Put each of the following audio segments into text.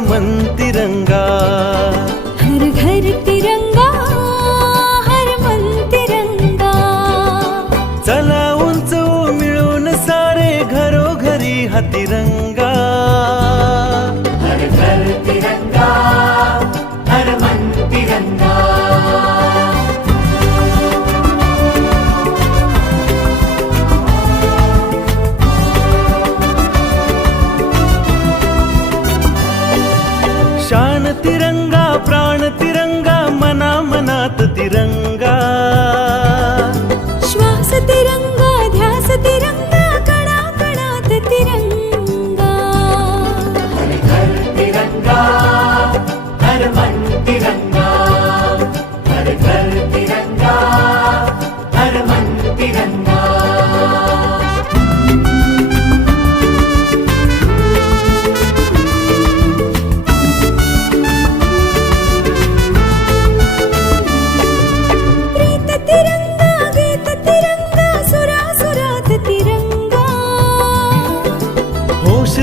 मन तिरंगा हर घर तिरंगा हर मन तिरंगा चला उंच मिळून सारे घरोघरी हा तिरंगा।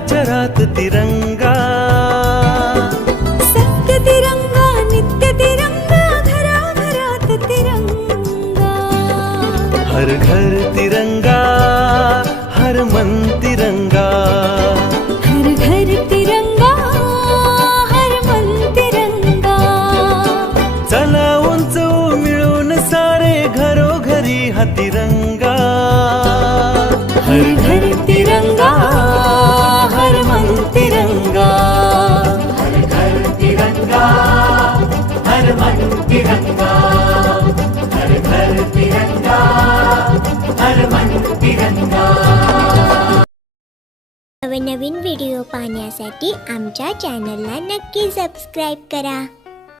चराचरात तिरंगा. सत्य तिरंगा नित्य तिरंगा घराघरात तिरंगा. हर घर तिरंगा हर मन तिरंगा. हर घर तिरंगा हर मन तिरंगा. चला उंच मिळून सारे घरोघरी हा तिरंगा. हर घर नवनवीन व्हिडिओ पाहण्यासाठी आमच्या चॅनलला नक्की सबस्क्राईब करा.